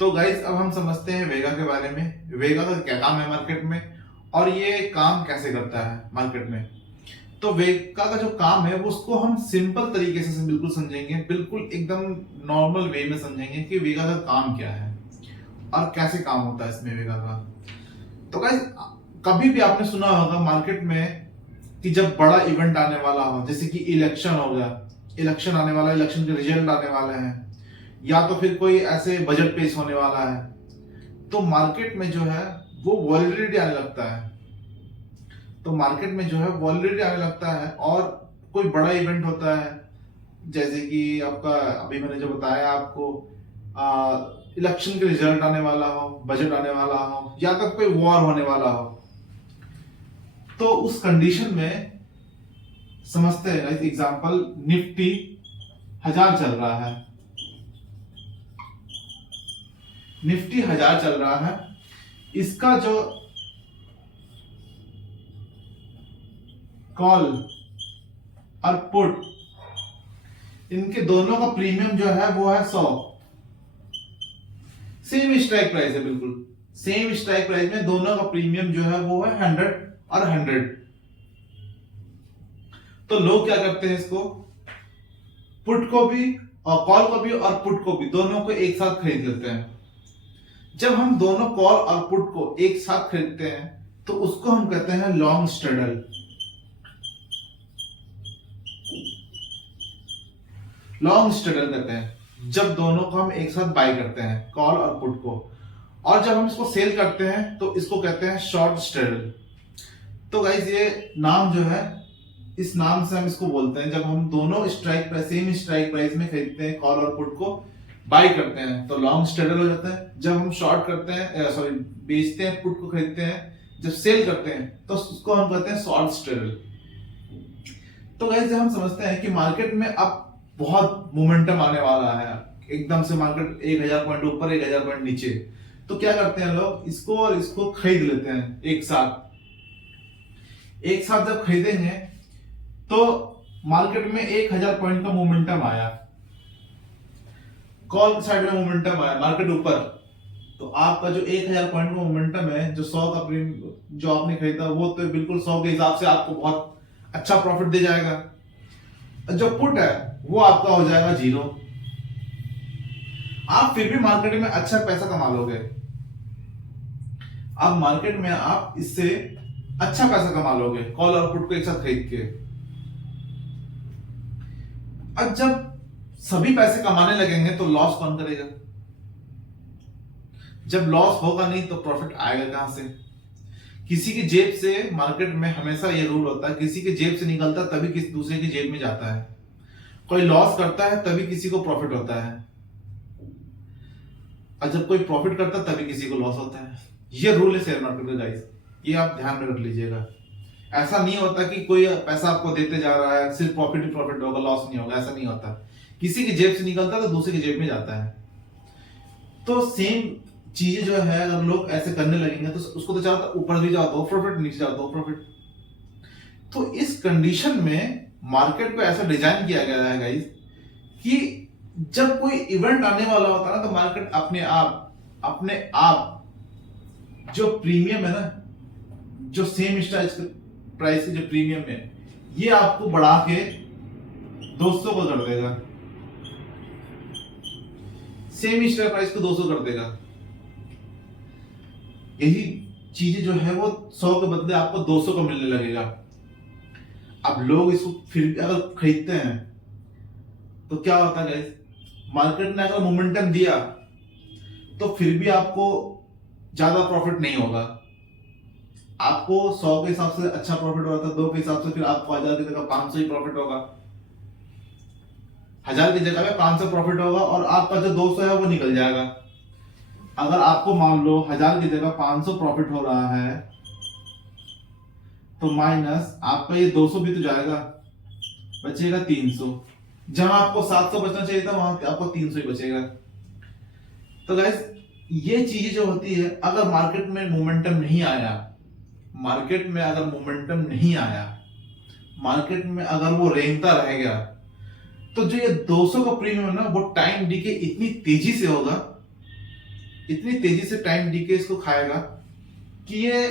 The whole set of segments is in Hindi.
तो गाइज अब हम समझते हैं वेगा के बारे में। वेगा का क्या काम है मार्केट में और ये काम कैसे करता है मार्केट में। तो वेगा का जो काम है वो उसको हम सिंपल तरीके से बिल्कुल समझेंगे, बिल्कुल एकदम नॉर्मल वे में समझेंगे कि वेगा का काम क्या है और कैसे काम होता है इसमें वेगा का। तो गाइज कभी भी आपने सुना होगा मार्केट में कि जब बड़ा इवेंट आने वाला हो, जैसे कि इलेक्शन हो गया, इलेक्शन आने वाला, इलेक्शन के रिजल्ट आने वाले हैं, या तो फिर कोई ऐसे बजट पेश होने वाला है, तो मार्केट में जो है वो वॉलिडिटी आने लगता है। तो मार्केट में जो है वॉलिडिटी आने लगता है और कोई बड़ा इवेंट होता है, जैसे कि आपका अभी मैंने जो बताया आपको, इलेक्शन के रिजल्ट आने वाला हो, बजट आने वाला हो, या तो कोई वॉर होने वाला हो। तो उस कंडीशन में समझते हैं, एग्जांपल निफ्टी 1000 चल रहा है, निफ्टी 1000 चल रहा है, इसका जो कॉल और पुट, इनके दोनों का प्रीमियम जो है वो है 100। सेम स्ट्राइक प्राइस है, बिल्कुल सेम स्ट्राइक प्राइस में दोनों का प्रीमियम जो है वो है 100 और 100। तो लोग क्या करते हैं, इसको पुट को भी और कॉल को भी और पुट को भी, दोनों को एक साथ खरीद लेते हैं। जब हम दोनों कॉल और पुट को एक साथ खरीदते हैं तो उसको हम कहते हैं लॉन्ग स्ट्रेडल। लॉन्ग स्ट्रेडल कहते हैं जब दोनों को हम एक साथ बाय करते हैं, कॉल और पुट को। और जब हम इसको सेल करते हैं तो इसको कहते हैं शॉर्ट स्ट्रेडल। तो गाइस ये नाम जो है, इस नाम से हम इसको बोलते हैं जब हम दोनों strike price, same strike price में खरीदते हैं, कॉल और पुट को बाय करते हैं तो लॉन्ग स्ट्रेडल हो जाता है। जब हम शॉर्ट करते हैं, सॉरी बेचते हैं, पुट को खरीदते हैं, जब सेल करते हैं तो उसको हम कहते हैं शॉर्ट स्ट्रेडल। तो गाइस हम समझते हैं कि मार्केट में अब बहुत मोमेंटम आने वाला है, एकदम से मार्केट 1000 पॉइंट ऊपर, 1000 पॉइंट नीचे। तो क्या करते हैं लोग, इसको और इसको खरीद लेते हैं एक साथ। एक साथ जब खरीदेंगे तो मार्केट में 1000 पॉइंट का मोमेंटम आया, कॉल साइड में मोमेंटम आया, मार्केट ऊपर, तो आपका जो 1000 पॉइंट का मोमेंटम है, जो 100 का प्रीमियम जो आपने खरीदा, वो तो बिल्कुल 100 के हिसाब से आपको बहुत अच्छा प्रॉफिट दे जाएगा। जो पुट है वो आपका हो जाएगा 0। आप फिर भी मार्केट में अच्छा पैसा कमा लोगे। अब मार्केट में आप इससे अच्छा पैसा कमा लोगे कॉल और पुट को एक साथ खरीद के। अब जब सभी पैसे कमाने लगेंगे तो लॉस कौन करेगा? जब लॉस होगा नहीं तो प्रॉफिट आएगा कहां से? किसी की जेब से, मार्केट में हमेशा ये रूल होता है, किसी की जेब से निकलता तभी किसी दूसरे की जेब में जाता है। कोई लॉस करता है तभी किसी को प्रॉफिट होता है, और जब कोई प्रॉफिट करता है तभी किसी को लॉस होता है। ये रूल है शेयर मार्केट का गाइस, ये आप ध्यान में रख लीजिएगा। ऐसा नहीं होता कि कोई पैसा आपको देते जा रहा है, सिर्फ प्रॉफिट ही प्रॉफिट होगा, लॉस नहीं होगा, ऐसा नहीं होता। किसी की जेब से निकलता है तो दूसरे की जेब में जाता है। तो सेम चीजें जो है, अगर लोग ऐसे करने लगेंगे तो उसको तो चाहता ऊपर भी जाओ तो प्रॉफिट, नीचे जाओ तो प्रॉफिट। तो इस कंडीशन में मार्केट को ऐसा डिजाइन किया गया है गाइस कि जब कोई इवेंट आने वाला होता है ना, तो मार्केट अपने आप जो प्रीमियम है ना, जो सेम स्ट्राइक प्राइस के जो प्रीमियम है, ये आपको बढ़ा के 200 को कर देगा। सेम स्ट्राइक प्राइस को 200 कर देगा। यही चीजें जो है वो 100 के बदले आपको 200 को मिलने लगेगा। अब लोग इसको फिर भी अगर खरीदते हैं तो क्या होता है गाइस, मार्केट ने अगर मोमेंटम दिया तो फिर भी आपको ज्यादा प्रॉफिट नहीं होगा। आपको 100 के हिसाब से अच्छा प्रॉफिट हो रहा था, 2 के हिसाब से फिर आपको 1000 की जगह 500 ही प्रॉफिट होगा, 1000 की जगह में 500 प्रॉफिट होगा, और आपका जो 200 है वो निकल जाएगा। अगर आपको मान लो 1000 की जगह 500 प्रॉफिट हो रहा है तो माइनस आपका ये 200 भी तो जाएगा, बचेगा 300। जहां आपको 700 बचना चाहिए था वहां आपको 300 ही बचेगा। तो गाइस ये चीजें जो होती है, अगर मार्केट में मोमेंटम नहीं आया, मार्केट में अगर मोमेंटम नहीं आया, मार्केट में अगर वो रेंगता रह गया, तो जो ये 200 का प्रीमियम है ना, वो टाइम डीके इतनी तेजी से होगा इतनी तेजी से टाइम डीके इसको खाएगा कि ये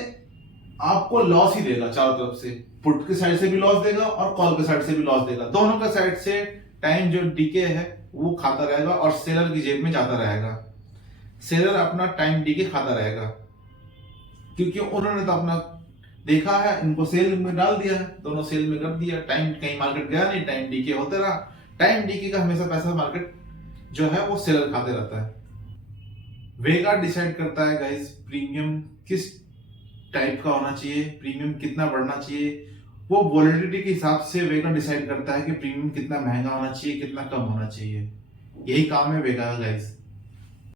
आपको लॉस ही देगा चारों तरफ से। पुट के साइड से भी लॉस देगा और कॉल के साइड से भी लॉस देगा, दोनों के साइड से टाइम जो डीके है वो खाता रहेगा और सेलर की जेब में जाता रहेगा। सेलर अपना टाइम डीके खाता रहेगा क्योंकि उन्होंने तो अपना देखा है, इनको सेल में डाल दिया है, दोनों सेल में कर दिया, टाइम कहीं मार्केट गया नहीं, टाइम डीके होते रहा। टाइम डीके का हमेशा पैसा मार्केट जो है वो सेलर खाते रहता है। वेगा डिसाइड करता है गाइस प्रीमियम किस टाइप का होना चाहिए, प्रीमियम कितना बढ़ना चाहिए। वो वॉलेटिलिटी के हिसाब से वेगा डिसाइड करता है कि प्रीमियम कितना महंगा होना चाहिए, कितना कम होना चाहिए। यही काम है वेगा का गाइस।